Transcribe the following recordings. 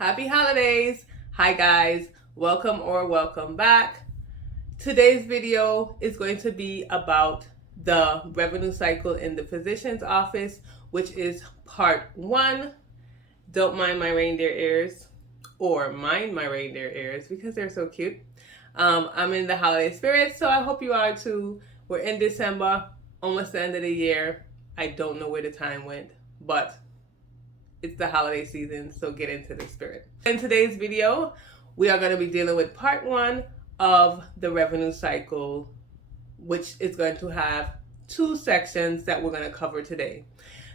Happy holidays! Hi guys, welcome back. Today's video is going to be about the revenue cycle in the physician's office, which is part 1. Don't mind my reindeer ears, or mind my reindeer ears because they're so cute. I'm in the holiday spirit, so I hope you are too. We're in December, almost the end of the year. I don't know where the time went, but it's the holiday season, so get into the spirit. In today's video, we are going to be dealing with part 1 of the revenue cycle, which is going to have 2 sections that we're going to cover today.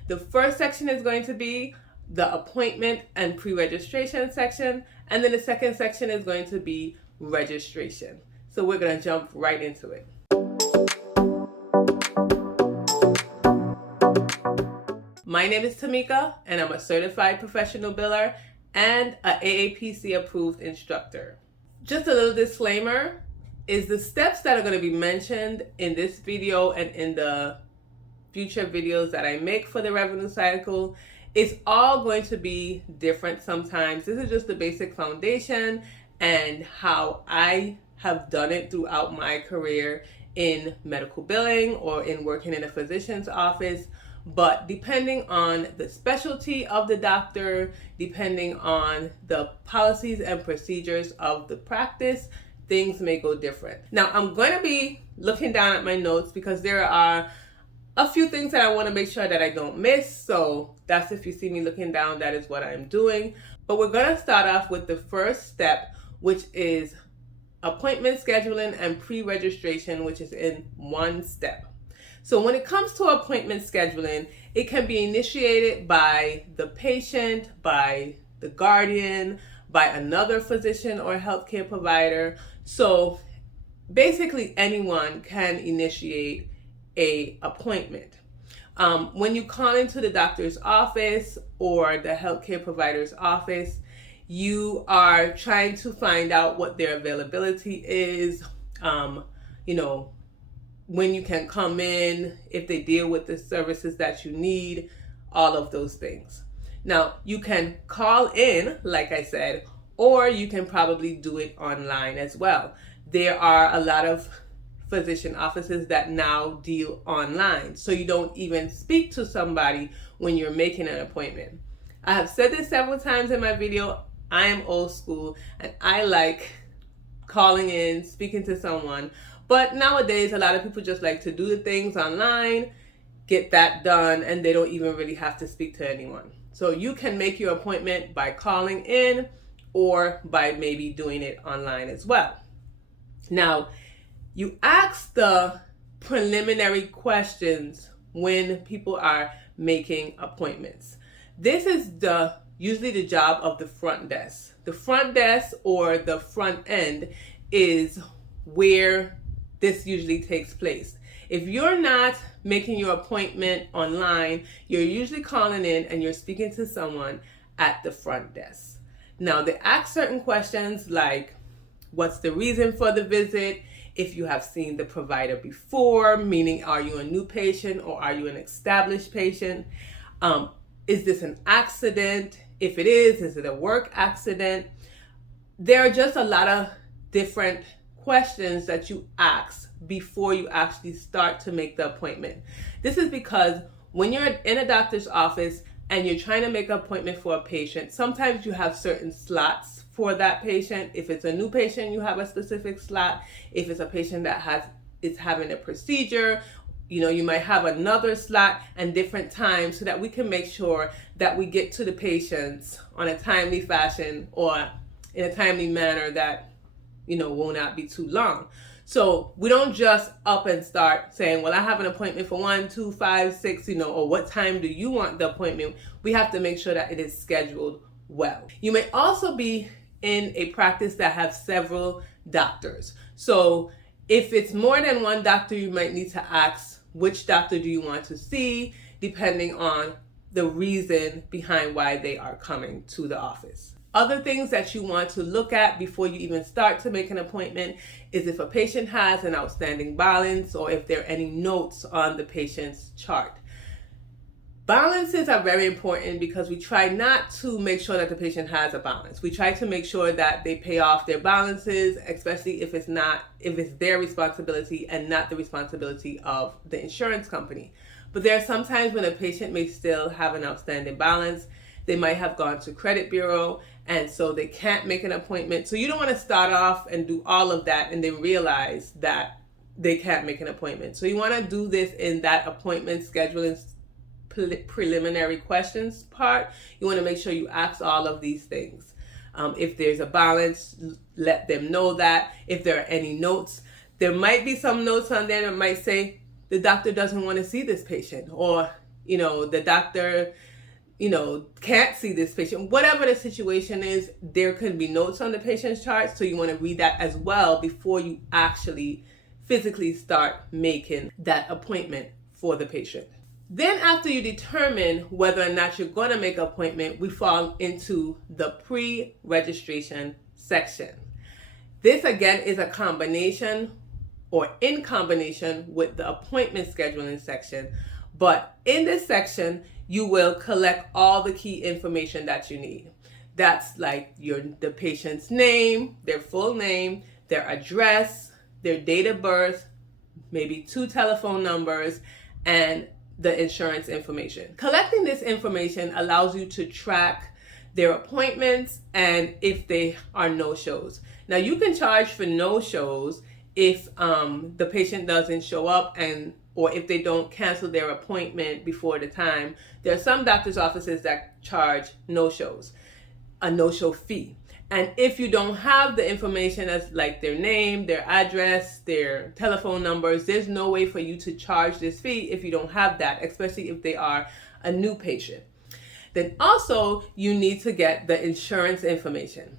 The first section is going to be the appointment and pre-registration section, and then the second section is going to be registration. So we're going to jump right into it. My name is Tamika, and I'm a certified professional biller and a AAPC approved instructor. Just a little disclaimer is the steps that are going to be mentioned in this video and in the future videos that I make for the revenue cycle is all going to be different sometimes. This is just the basic foundation and how I have done it throughout my career in medical billing or in working in a physician's office. But depending on the specialty of the doctor, depending on the policies and procedures of the practice, things may go different. Now, I'm going to be looking down at my notes because there are a few things that I want to make sure that I don't miss. So that's if you see me looking down, that is what I'm doing. But we're going to start off with the first step, which is appointment scheduling and pre-registration, which is in one step. So when it comes to appointment scheduling, it can be initiated by the patient, by the guardian, by another physician or healthcare provider. So basically anyone can initiate an appointment. When you call into the doctor's office or the healthcare provider's office, you are trying to find out what their availability is, when you can come in, if they deal with the services that you need, all of those things. Now, you can call in, like I said, or you can probably do it online as well. There are a lot of physician offices that now deal online, so you don't even speak to somebody when you're making an appointment. I have said this several times in my video. I am old school and I like calling in, speaking to someone. But nowadays, a lot of people just like to do the things online, get that done, and they don't even really have to speak to anyone. So you can make your appointment by calling in or by maybe doing it online as well. Now, you ask the preliminary questions when people are making appointments. This is usually the job of the front desk. The front desk or the front end is where this usually takes place. If you're not making your appointment online, you're usually calling in and you're speaking to someone at the front desk. Now, they ask certain questions like, what's the reason for the visit? If you have seen the provider before, meaning are you a new patient or are you an established patient? Is this an accident? If it is it a work accident? There are just a lot of different questions that you ask before you actually start to make the appointment. This is because when you're in a doctor's office and you're trying to make an appointment for a patient, sometimes you have certain slots for that patient. If it's a new patient, you have a specific slot. If it's a patient that is having a procedure, you might have another slot and different times so that we can make sure that we get to the patients on a timely fashion or in a timely manner that will not be too long. So we don't just up and start saying, well, I have an appointment for 1, 2, 5, 6, or what time do you want the appointment? We have to make sure that it is scheduled well. You may also be in a practice that have several doctors. So if it's more than one doctor, you might need to ask, which doctor do you want to see, depending on the reason behind why they are coming to the office. Other things that you want to look at before you even start to make an appointment is if a patient has an outstanding balance or if there are any notes on the patient's chart. Balances are very important because we try not to make sure that the patient has a balance. We try to make sure that they pay off their balances, especially if it's their responsibility and not the responsibility of the insurance company. But there are some times when a patient may still have an outstanding balance. They might have gone to credit bureau, and so they can't make an appointment. So you don't want to start off and do all of that and then realize that they can't make an appointment. So you want to do this in that appointment scheduling preliminary questions part. You want to make sure you ask all of these things. If there's a balance, let them know that. If there are any notes, there might be some notes on there that might say the doctor doesn't want to see this patient, or the doctor can't see this patient. Whatever the situation is, there can be notes on the patient's chart, so you want to read that as well before you actually physically start making that appointment for the patient. Then after you determine whether or not you're going to make an appointment, we fall into the pre-registration section. This again is a combination or in combination with the appointment scheduling section. But in this section, you will collect all the key information that you need. That's like the patient's name, their full name, their address, their date of birth, maybe 2 telephone numbers, and the insurance information. Collecting this information allows you to track their appointments and if they are no-shows. Now you can charge for no-shows if the patient doesn't show up or if they don't cancel their appointment before the time. There are some doctor's offices that charge no-shows, a no-show fee. And if you don't have the information as like their name, their address, their telephone numbers, there's no way for you to charge this fee if you don't have that, especially if they are a new patient. Then also you need to get the insurance information.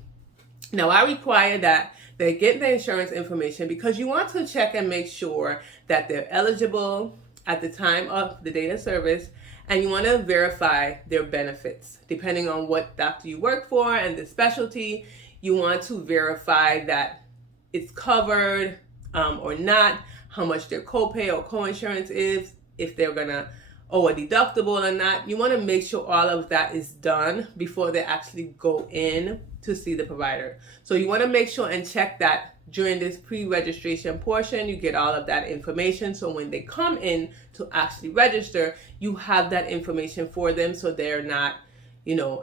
Now I require that they get the insurance information because you want to check and make sure that they're eligible at the time of the date of service, and you want to verify their benefits. Depending on what doctor you work for and the specialty, you want to verify that it's covered or not, how much their copay or coinsurance is, if they're gonna owe a deductible or not. You want to make sure all of that is done before they actually go in to see the provider. So you want to make sure and check that during this pre-registration portion. You get all of that information, so when they come in to actually register, you have that information for them, so they're not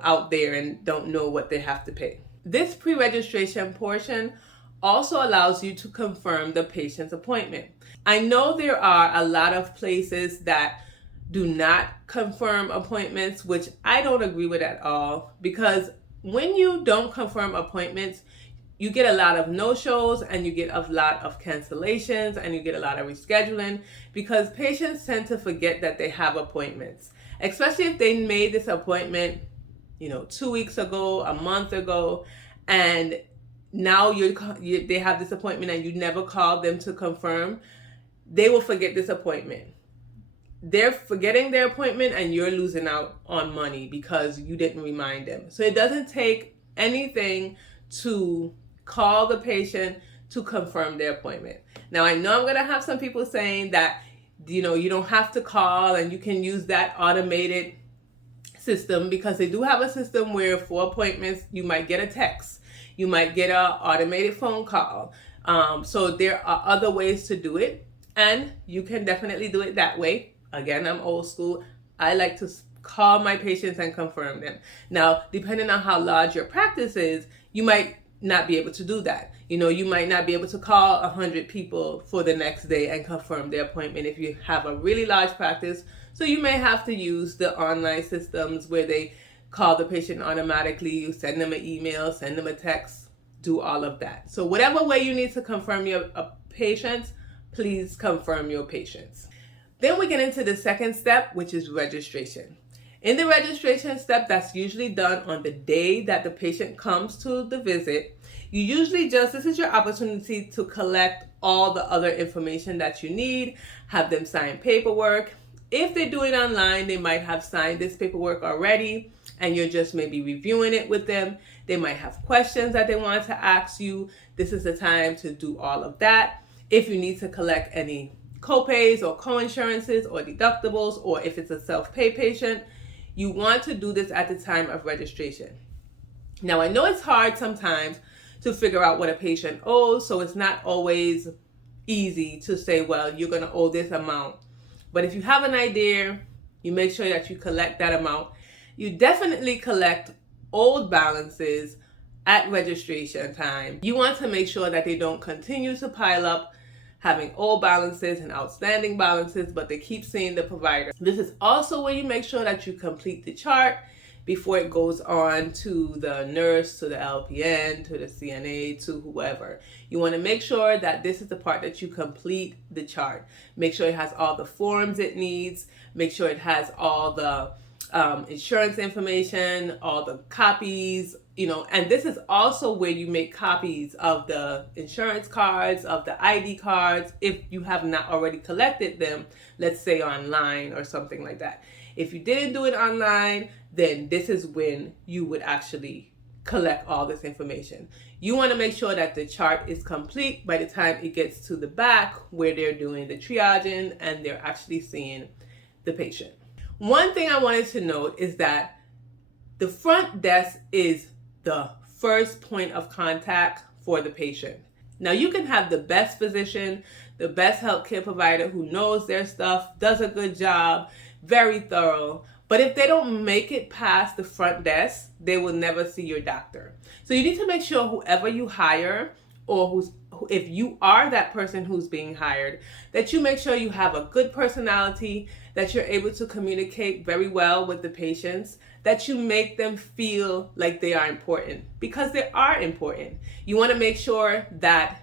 out there and don't know what they have to pay. This pre-registration portion also allows you to confirm the patient's appointment. I know there are a lot of places that do not confirm appointments, which I don't agree with at all, because when you don't confirm appointments, you get a lot of no-shows and you get a lot of cancellations and you get a lot of rescheduling, because patients tend to forget that they have appointments, especially if they made this appointment 2 weeks ago, a month ago, and now they have this appointment and you never called them to confirm. They will forget this appointment. They're forgetting their appointment and you're losing out on money because you didn't remind them. So it doesn't take anything to call the patient to confirm their appointment. Now I know I'm going to have some people saying that you don't have to call and you can use that automated system, because they do have a system where for appointments you might get a text, you might get an automated phone call. So there are other ways to do it, and you can definitely do it that way. Again, I'm old school. I like to call my patients and confirm them. Now, depending on how large your practice is, you might not be able to do that. You might not be able to call 100 people for the next day and confirm their appointment if you have a really large practice. So you may have to use the online systems where they call the patient automatically. You send them an email, send them a text, do all of that. So whatever way you need to confirm your patients, please confirm your patients. Then we get into the second step, which is registration. In the registration step, that's usually done on the day that the patient comes to the visit. This is your opportunity to collect all the other information that you need, have them sign paperwork. If they do it online, they might have signed this paperwork already and you're just maybe reviewing it with them. They might have questions that they want to ask you. This is the time to do all of that. If you need to collect any copays or coinsurances or deductibles, or if it's a self-pay patient, you want to do this at the time of registration. Now, I know it's hard sometimes to figure out what a patient owes, so it's not always easy to say, well, you're going to owe this amount. But if you have an idea, you make sure that you collect that amount. You definitely collect old balances at registration time. You want to make sure that they don't continue to pile up, having old balances and outstanding balances, but they keep seeing the provider. This is also where you make sure that you complete the chart before it goes on to the nurse, to the LPN, to the CNA, to whoever. You want to make sure that this is the part that you complete the chart. Make sure it has all the forms it needs. Make sure it has all the insurance information, all the copies, and this is also where you make copies of the insurance cards, of the ID cards, if you have not already collected them, let's say online or something like that. If you didn't do it online, then this is when you would actually collect all this information. You want to make sure that the chart is complete by the time it gets to the back where they're doing the triaging and they're actually seeing the patient. One thing I wanted to note is that the front desk is the first point of contact for the patient. Now, you can have the best physician, the best healthcare provider who knows their stuff, does a good job, very thorough, but if they don't make it past the front desk, they will never see your doctor. So you need to make sure whoever you hire, or if you are that person who's being hired, that you make sure you have a good personality, that you're able to communicate very well with the patients, that you make them feel like they are important, because they are important. You want to make sure that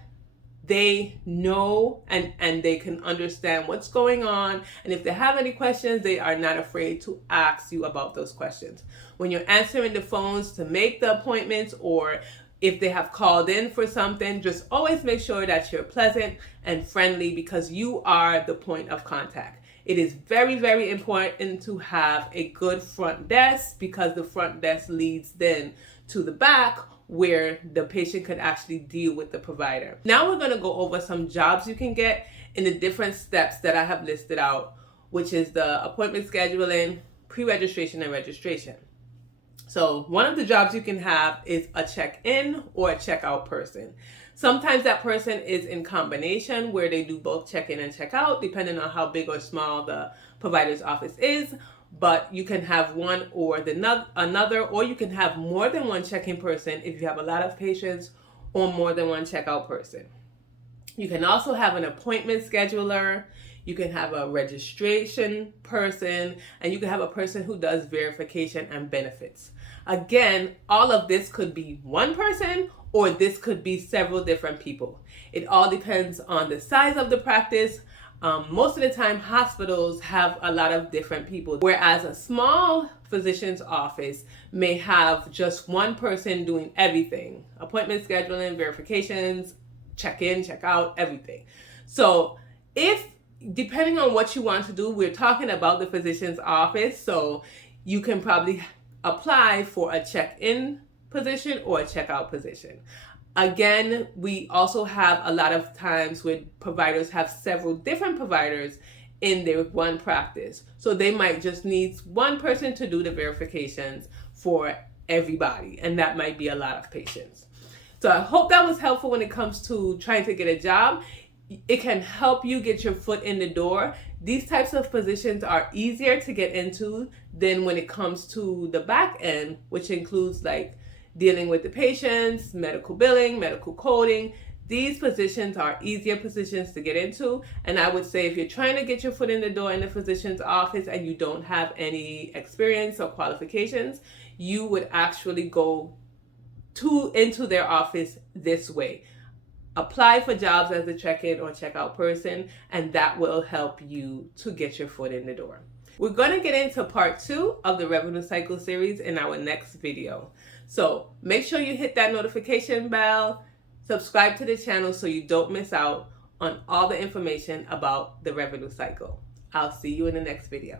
they know and they can understand what's going on. And if they have any questions, they are not afraid to ask you about those questions. When you're answering the phones to make the appointments, or if they have called in for something, just always make sure that you're pleasant and friendly, because you are the point of contact. It is very, very important to have a good front desk, because the front desk leads then to the back where the patient could actually deal with the provider. Now we're going to go over some jobs you can get in the different steps that I have listed out, which is the appointment scheduling, pre-registration, and registration. So one of the jobs you can have is a check-in or a check-out person. Sometimes that person is in combination, where they do both check-in and check-out, depending on how big or small the provider's office is. But you can have one or another, or you can have more than one check-in person if you have a lot of patients, or more than one check-out person. You can also have an appointment scheduler. You can have a registration person, and you can have a person who does verification and benefits. Again, all of this could be one person, or this could be several different people. It all depends on the size of the practice. Most of the time, hospitals have a lot of different people, whereas a small physician's office may have just one person doing everything: appointment scheduling, verifications, check-in, check-out, everything. So depending on what you want to do, we're talking about the physician's office, so you can probably apply for a check-in position or a check-out position. Again, we also have a lot of times where providers have several different providers in their one practice. So they might just need one person to do the verifications for everybody, and that might be a lot of patients. So I hope that was helpful when it comes to trying to get a job. It can help you get your foot in the door. These types of positions are easier to get into than when it comes to the back end, which includes like dealing with the patients, medical billing, medical coding. These positions are easier positions to get into. And I would say if you're trying to get your foot in the door in the physician's office and you don't have any experience or qualifications, you would actually go into their office this way. Apply for jobs as a check-in or check-out person, and that will help you to get your foot in the door. We're going to get into part 2 of the revenue cycle series in our next video. So make sure you hit that notification bell, subscribe to the channel so you don't miss out on all the information about the revenue cycle. I'll see you in the next video.